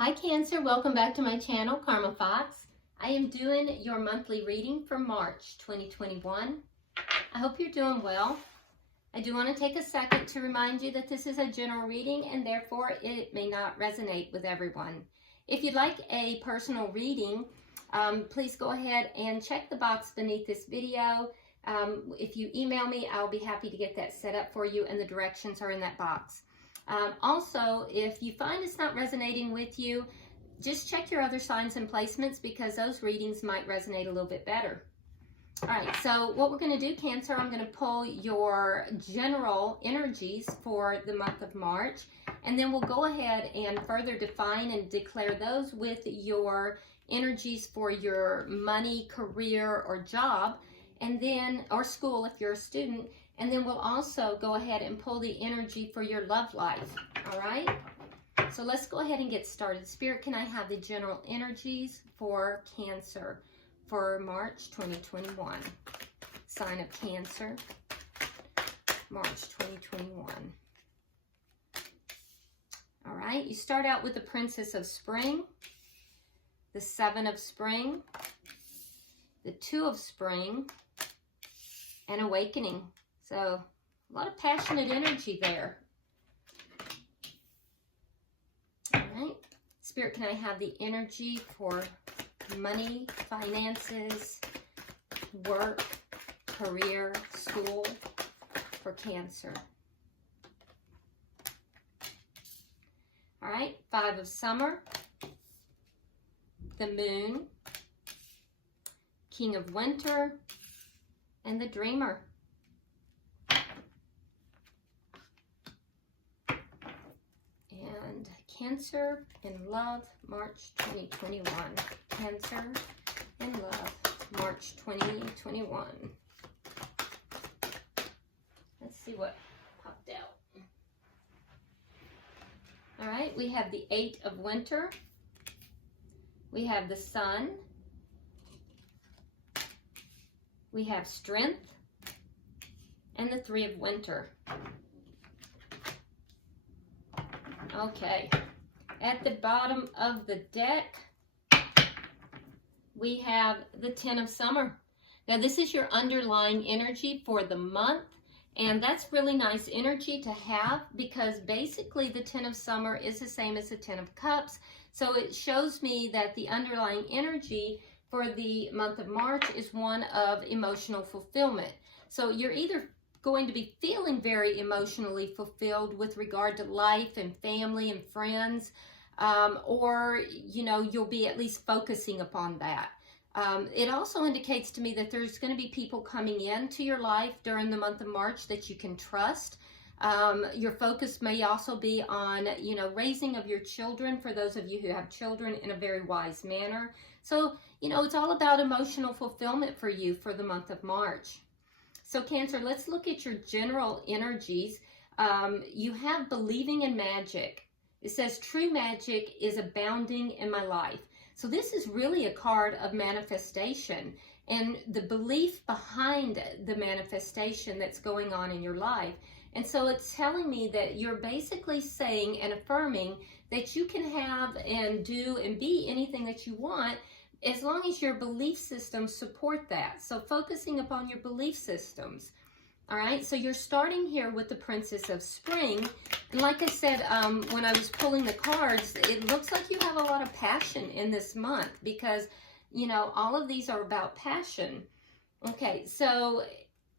Hi Cancer, welcome back to my channel, Karma Fox. I am doing your monthly reading for March 2021. I hope you're doing well. I do want to take a second to remind you that this is a general reading and therefore it may not resonate with everyone. If you'd like a personal reading, please go ahead and check the box beneath this video. If you email me, I'll be happy to get that set up for you, and the directions are in that box. Also, if you find it's not resonating with you, just check your other signs and placements because those readings might resonate a little bit better. All right, so what we're going to do, Cancer, I'm going to pull your general energies for the month of March, and then we'll go ahead and further define and declare those with your energies for your money, career, or job, and then, or school if you're a student. And then we'll also go ahead and pull the energy for your love life, all right? So let's go ahead and get started. Spirit, can I have the general energies for Cancer for March 2021? Sign of Cancer, March 2021. All right, you start out with the Princess of Spring, the Seven of Spring, the Two of Spring, and Awakening. So, a lot of passionate energy there. All right. Spirit, can I have the energy for money, finances, work, career, school for Cancer? All right. Five of Summer, the Moon, King of Winter, and the Dreamer. Cancer in love, March 2021. Cancer in love, March 2021. Let's see what popped out. All right, we have the Eight of Winter. We have the Sun. We have Strength. And the Three of Winter. Okay. At the bottom of the deck, we have the Ten of Summer. Now, this is your underlying energy for the month, and that's really nice energy to have because basically the Ten of Summer is the same as the Ten of Cups. So it shows me that the underlying energy for the month of March is one of emotional fulfillment. So you're either going to be feeling very emotionally fulfilled with regard to life and family and friends, or, you know, you'll be at least focusing upon that. It also indicates to me that there's going to be people coming into your life during the month of March that you can trust. Your focus may also be on, you know, raising of your children, for those of you who have children, in a very wise manner. So, you know, it's all about emotional fulfillment for you for the month of March. So Cancer, let's look at your general energies. You have believing in magic. It says true magic is abounding in my life. So this is really a card of manifestation and the belief behind the manifestation that's going on in your life. And so it's telling me that you're basically saying and affirming that you can have and do and be anything that you want as long as your belief systems support that. So focusing upon your belief systems. All right, so you're starting here with the Princess of Spring. And like I said, when I was pulling the cards, it looks like you have a lot of passion in this month because, you know, all of these are about passion. Okay, so,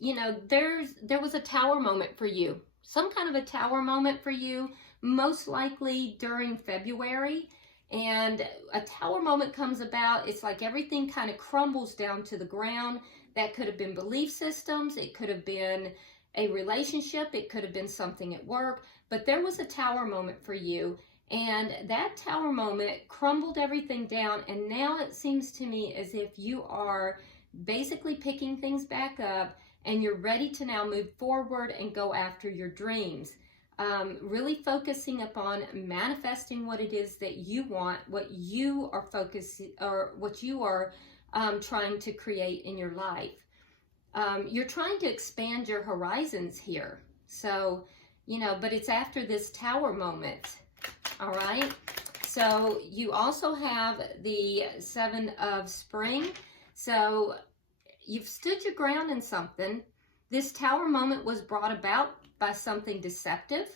you know, there was a tower moment for you. Some kind of a tower moment for you, most likely during February. And a tower moment comes about, it's like everything kind of crumbles down to the ground. That could have been belief systems, it could have been a relationship, it could have been something at work, but there was a tower moment for you, and that tower moment crumbled everything down, and now it seems to me as if you are basically picking things back up, and you're ready to now move forward and go after your dreams. Really focusing upon manifesting what it is that you want, what you are focusing, or what you are trying to create in your life. You're trying to expand your horizons here. So, you know, but it's after this tower moment. All right. So you also have the Seven of Spring. So you've stood your ground in something. This Tower moment was brought about by something deceptive.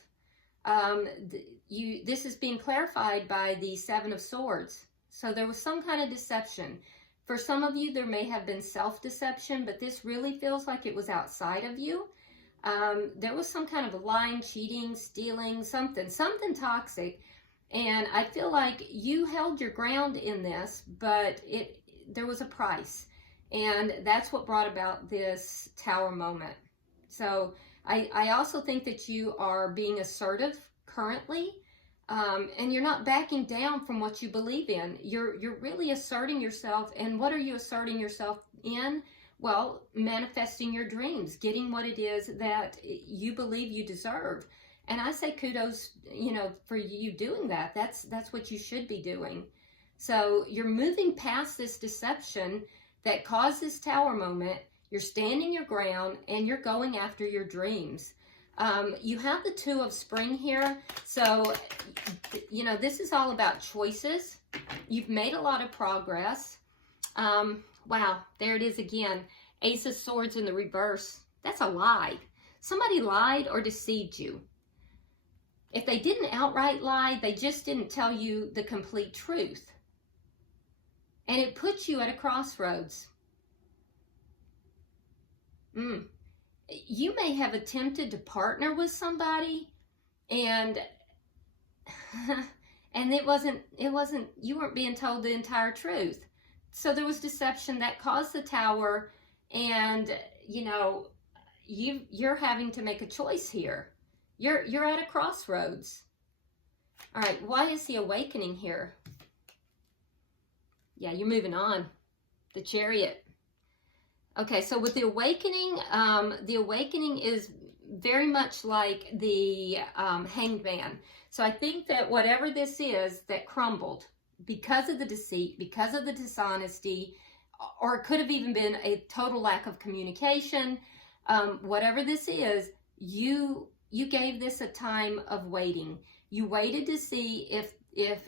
This is being clarified by the Seven of Swords. So there was some kind of deception. For some of you, there may have been self-deception, but this really feels like it was outside of you. There was some kind of lying, cheating, stealing, something toxic. And I feel like you held your ground in this, but there was a price. And that's what brought about this Tower moment. So I also think that you are being assertive currently, and you're not backing down from what you believe in. You're really asserting yourself. And what are you asserting yourself in? Well, manifesting your dreams, getting what it is that you believe you deserve. And I say kudos, for you doing that. That's what you should be doing. So you're moving past this deception that caused this Tower moment. You're standing your ground and you're going after your dreams. You have the Two of Spring here. So, this is all about choices. You've made a lot of progress. Wow, there it is again. Ace of Swords in the reverse. That's a lie. Somebody lied or deceived you. If they didn't outright lie, they just didn't tell you the complete truth. And it puts you at a crossroads. You may have attempted to partner with somebody, and it wasn't, you weren't being told the entire truth. So there was deception that caused the Tower, and you're having to make a choice here. You're at a crossroads. All right, why is the Awakening here? Yeah, you're moving on. The Chariot. Okay, so with the Awakening is very much like the Hanged Man. So I think that whatever this is that crumbled because of the deceit, because of the dishonesty, or it could have even been a total lack of communication, whatever this is, you gave this a time of waiting. You waited to see if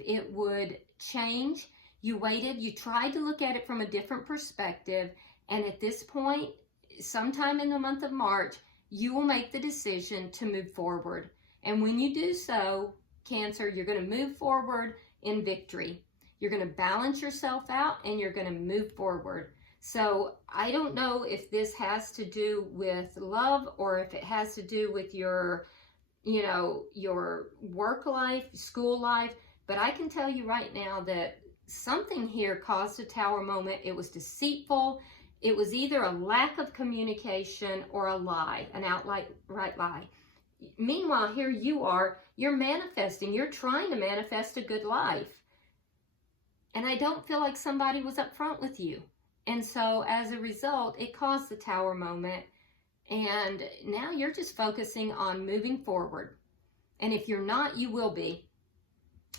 it would change. You waited, you tried to look at it from a different perspective. And at this point, sometime in the month of March, you will make the decision to move forward. And when you do so, Cancer, you're going to move forward in victory. You're going to balance yourself out and you're going to move forward. So I don't know if this has to do with love or if it has to do with your work life, school life. But I can tell you right now that something here caused a Tower moment. It was deceitful. It was either a lack of communication or a lie, an outright lie. Meanwhile, here you are, you're manifesting, you're trying to manifest a good life. And I don't feel like somebody was upfront with you. And so as a result, it caused the Tower moment. And now you're just focusing on moving forward. And if you're not, you will be.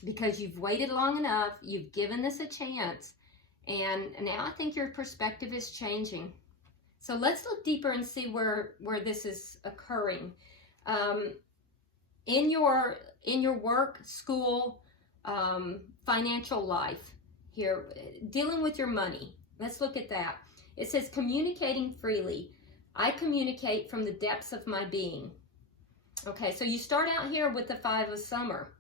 Because you've waited long enough, you've given this a chance. And now I think your perspective is changing. So let's look deeper and see where this is occurring. In your work, school, financial life here, dealing with your money. Let's look at that. It says communicating freely. I communicate from the depths of my being. Okay, so you start out here with the Five of Summer.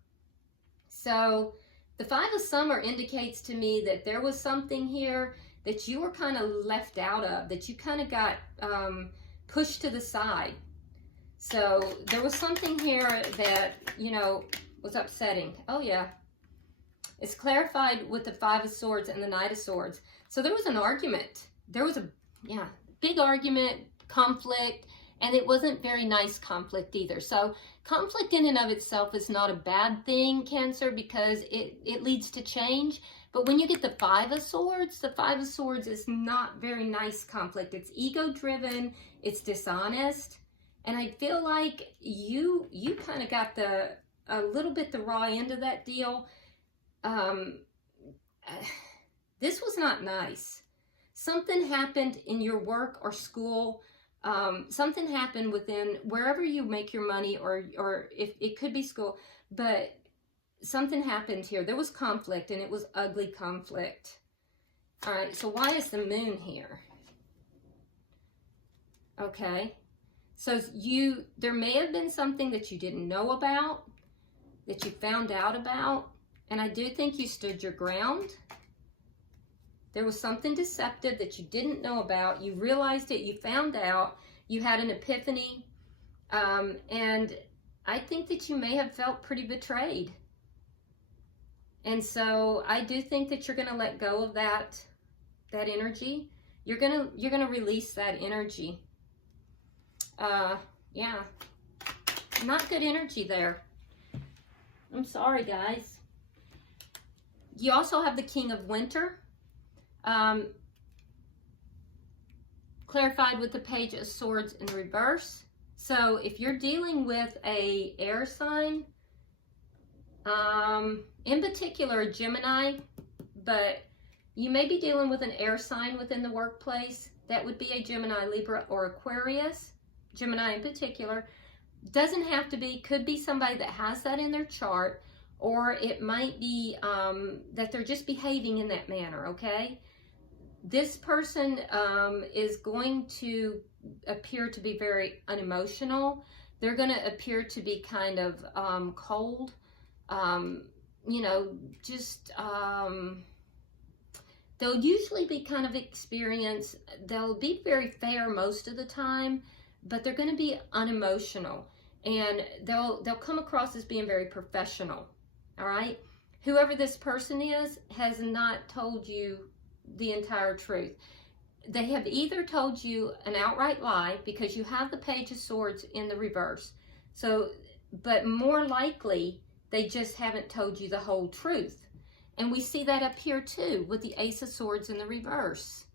So the Five of Summer indicates to me that there was something here that you were kind of left out of, that you kind of got pushed to the side. So there was something here that, was upsetting. Oh yeah. It's clarified with the Five of Swords and the Knight of Swords. So there was an argument. There was a big argument, conflict, and it wasn't very nice conflict either. So conflict in and of itself is not a bad thing, Cancer, because it leads to change. But when you get the Five of Swords is not very nice conflict. It's ego-driven, it's dishonest, and I feel like you kind of got a little bit the raw end of that deal. This was not nice. Something happened in your work or school. Something happened within wherever you make your money, or if it could be school, but something happened here. There was conflict, and it was ugly conflict. All right, so why is the moon here? Okay, so there may have been something that you didn't know about, that you found out about, and I do think you stood your ground. There was something deceptive that you didn't know about. You realized it, you found out, you had an epiphany, and I think that you may have felt pretty betrayed. And so I do think that you're going to let go of that energy. You're gonna release that energy. Yeah, not good energy there. I'm sorry, guys. You also have the King of Winter, clarified with the Page of Swords in reverse. So if you're dealing with a air sign, in particular a Gemini, but you may be dealing with an air sign within the workplace. That would be a Gemini, Libra, or Aquarius. Gemini in particular. Doesn't have to be, could be somebody that has that in their chart, or it might be that they're just behaving in that manner, okay? This person is going to appear to be very unemotional. They're going to appear to be kind of cold, you know, just... they'll usually be kind of experienced, they'll be very fair most of the time, but they're going to be unemotional, and they'll come across as being very professional, all right? Whoever this person is has not told you the entire truth. They have either told you an outright lie, because you have the Page of Swords in the reverse. So, but more likely, they just haven't told you the whole truth. And we see that up here too, with the Ace of Swords in the reverse.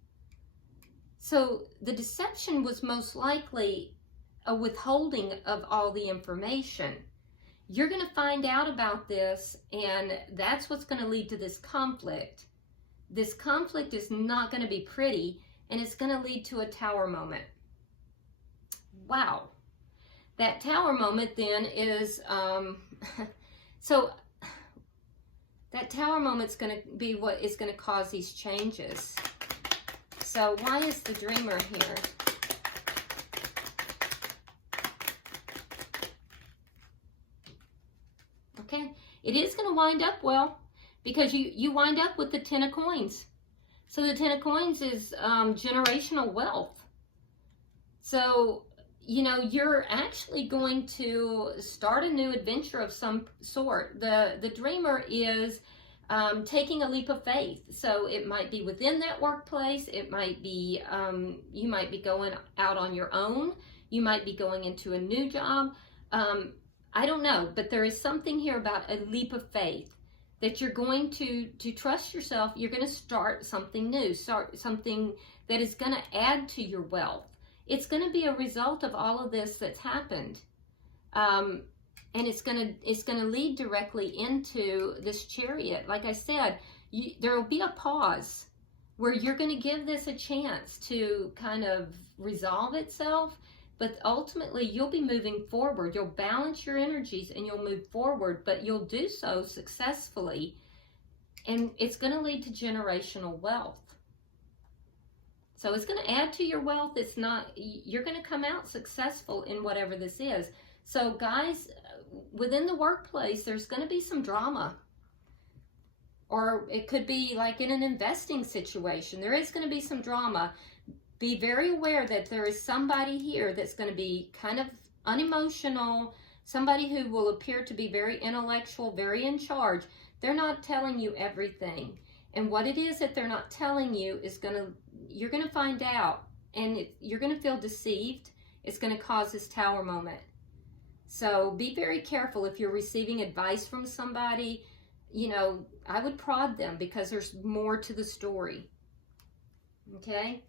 So the deception was most likely a withholding of all the information. You're going to find out about this, and that's what's going to lead to this conflict. This conflict is not going to be pretty, and it's going to lead to a Tower moment. Wow. That Tower moment then is, so... that Tower moment's going to be what is going to cause these changes. So why is the Dreamer here? Okay, it is going to wind up well, because you wind up with the Ten of Coins. So the Ten of Coins is generational wealth. So, you know, you're actually going to start a new adventure of some sort. The Dreamer is taking a leap of faith. So it might be within that workplace. It might be, you might be going out on your own. You might be going into a new job. I don't know, but there is something here about a leap of faith, that you're going to trust yourself. You're going to start something new, start something that is going to add to your wealth. It's going to be a result of all of this that's happened. And it's going to lead directly into this Chariot. Like I said, there will be a pause where you're going to give this a chance to kind of resolve itself, but ultimately you'll be moving forward. You'll balance your energies and you'll move forward, but you'll do so successfully, and it's going to lead to generational wealth. So it's going to add to your wealth. It's not, you're going to come out successful in whatever this is. So guys, within the workplace, there's going to be some drama. Or it could be like in an investing situation. There is going to be some drama. Be very aware that there is somebody here that's going to be kind of unemotional, somebody who will appear to be very intellectual, very in charge. They're not telling you everything. And what it is that they're not telling you is you're going to find out, and you're going to feel deceived. It's going to cause this Tower moment. So be very careful if you're receiving advice from somebody. You know, I would prod them, because there's more to the story. Okay?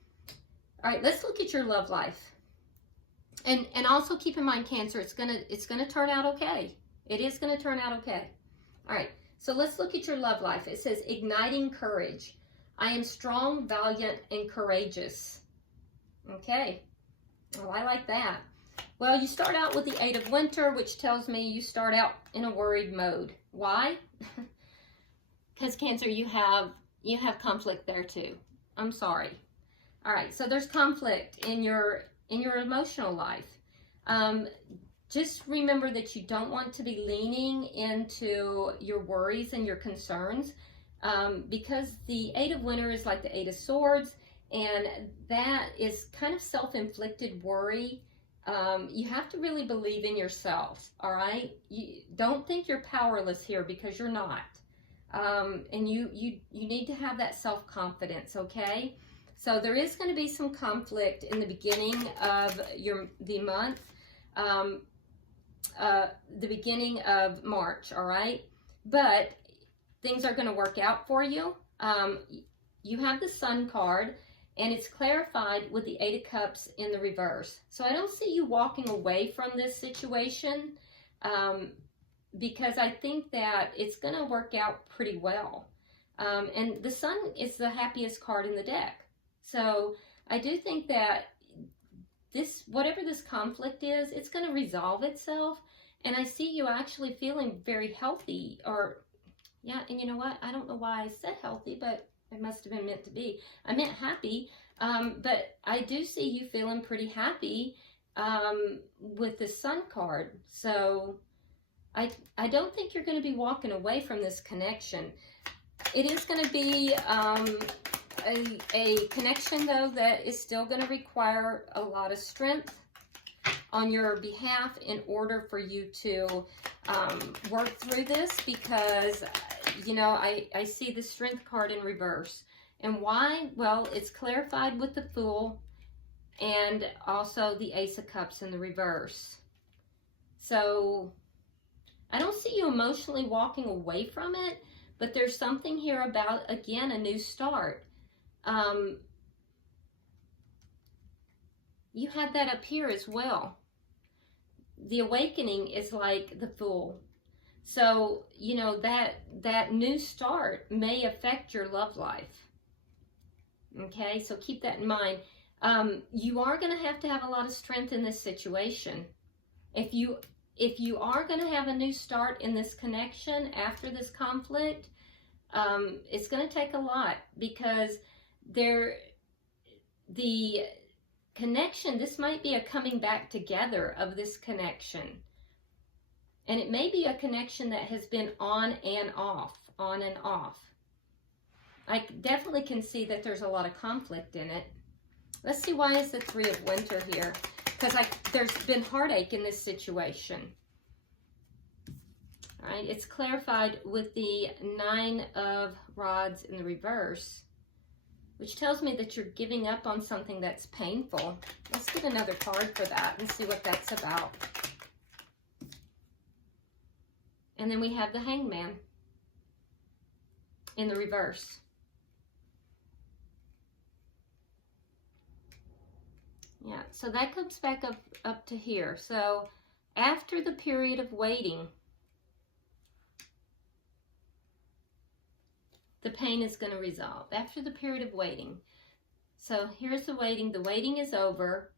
All right, let's look at your love life. And also keep in mind, Cancer, it's gonna turn out okay. It is gonna turn out okay. All right, so let's look at your love life. It says, igniting courage. I am strong, valiant, and courageous. Okay, well, I like that. Well, you start out with the Eight of Winter, which tells me you start out in a worried mode. Why? Because Cancer, you have conflict there too. I'm sorry. All right, so there's conflict in your emotional life. Just remember that you don't want to be leaning into your worries and your concerns, because the Eight of Winter is like the Eight of Swords, and that is kind of self-inflicted worry. You have to really believe in yourself, all right? You don't think you're powerless here, because you're not. And you need to have that self-confidence, okay? So there is going to be some conflict in the beginning of the month, the beginning of March, all right? But things are going to work out for you. You have the Sun card, and it's clarified with the Eight of Cups in the reverse. So I don't see you walking away from this situation, because I think that it's going to work out pretty well. And the Sun is the happiest card in the deck. So I do think that whatever this conflict is, it's going to resolve itself. And I see you actually feeling very healthy, yeah, and you know what? I don't know why I said healthy, but it must have been meant to be. I meant happy, but I do see you feeling pretty happy with the Sun card. So I don't think you're going to be walking away from this connection. It is going to be a connection, though, that is still going to require a lot of strength on your behalf in order for you to work through this, because, you know, I see the Strength card in reverse. And why? Well, it's clarified with the Fool and also the Ace of Cups in the reverse. So I don't see you emotionally walking away from it, but there's something here about, again, a new start. You had that up here as well. The Awakening is like the Fool. So, you know, that new start may affect your love life. Okay, so keep that in mind. You are going to have a lot of strength in this situation. If you are going to have a new start in this connection after this conflict, it's going to take a lot, because the connection, this might be a coming back together of this connection. And it may be a connection that has been on and off. I definitely can see that there's a lot of conflict in it. Let's see, why is the Three of Winter here? Because there's been heartache in this situation. All right, it's clarified with the Nine of Rods in the reverse, which tells me that you're giving up on something that's painful. Let's get another card for that and see what that's about. And then we have the Hangman in the reverse. Yeah, so that comes back up to here. So after the period of waiting, the pain is going to resolve. After the period of waiting. So here's the waiting. The waiting is over.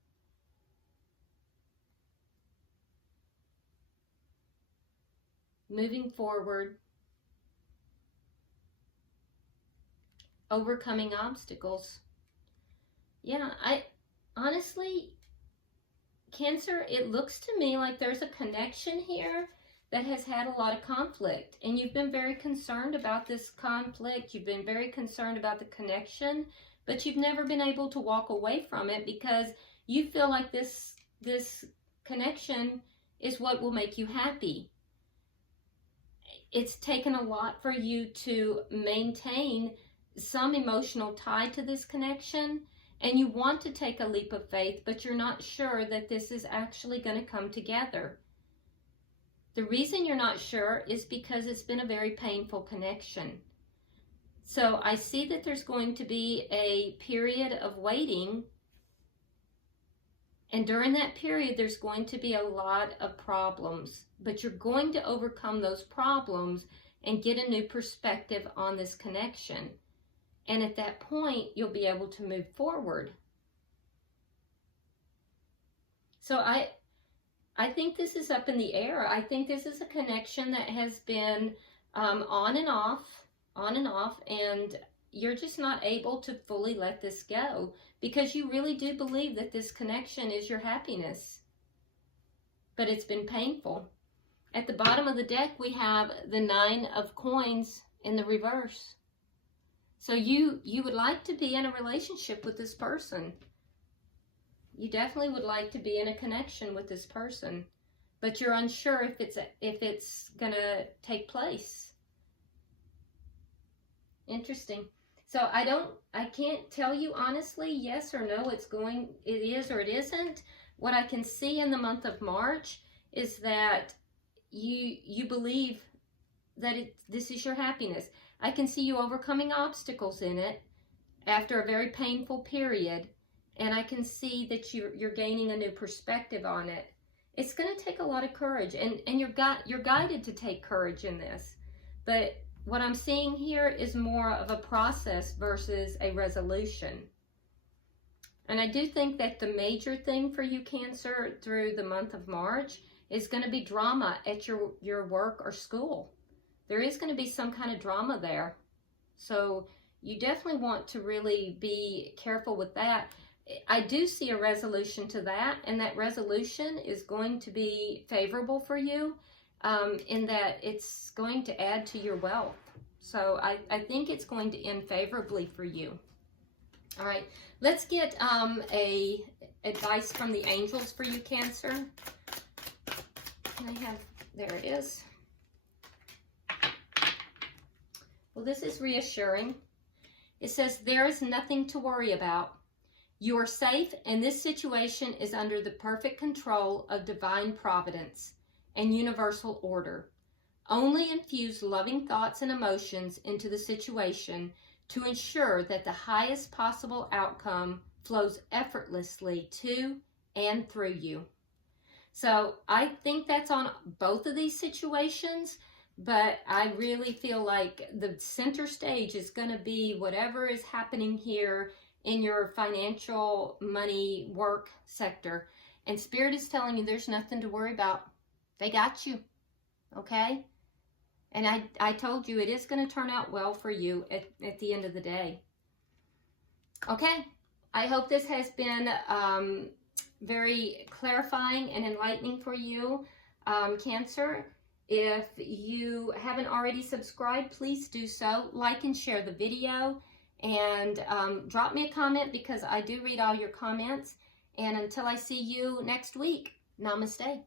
Moving forward. Overcoming obstacles. Yeah, honestly, Cancer, it looks to me like there's a connection here that has had a lot of conflict, and you've been very concerned about this conflict. You've been very concerned about the connection, but you've never been able to walk away from it, because you feel like this connection is what will make you happy. It's taken a lot for you to maintain some emotional tie to this connection, and you want to take a leap of faith, but you're not sure that this is actually going to come together. The reason you're not sure is because it's been a very painful connection. So I see that there's going to be a period of waiting, and during that period there's going to be a lot of problems, but you're going to overcome those problems and get a new perspective on this connection. And at that point, you'll be able to move forward. So I think this is up in the air. I think this is a connection that has been on and off, and you're just not able to fully let this go because you really do believe that this connection is your happiness. But it's been painful. At the bottom of the deck, we have the 9 of Coins in the reverse. So you would like to be in a relationship with this person. You definitely would like to be in a connection with this person, but you're unsure if it's gonna take place. Interesting. So I can't tell you honestly, yes or no, it is or it isn't. What I can see in the month of March is that you believe that this is your happiness. I can see you overcoming obstacles in it after a very painful period, and I can see that you're gaining a new perspective on it. It's going to take a lot of courage, and you're guided to take courage in this. But what I'm seeing here is more of a process versus a resolution. And I do think that the major thing for you, Cancer, through the month of March is going to be drama at your work or school. There is going to be some kind of drama there. So you definitely want to really be careful with that. I do see a resolution to that, and that resolution is going to be favorable for you in that it's going to add to your wealth. So I think it's going to end favorably for you. All right, let's get a advice from the angels for you, Cancer. There it is. Well, this is reassuring. It says, there is nothing to worry about. You are safe, and this situation is under the perfect control of divine providence and universal order. Only infuse loving thoughts and emotions into the situation to ensure that the highest possible outcome flows effortlessly to and through you. So I think that's on both of these situations, but I really feel like the center stage is going to be whatever is happening here in your financial, money, work sector. And Spirit is telling you there's nothing to worry about. They got you, okay? And I told you it is going to turn out well for you at the end of the day. Okay, I hope this has been very clarifying and enlightening for you, Cancer. If you haven't already subscribed, please do so. Like and share the video, and drop me a comment because I do read all your comments. And until I see you next week, namaste.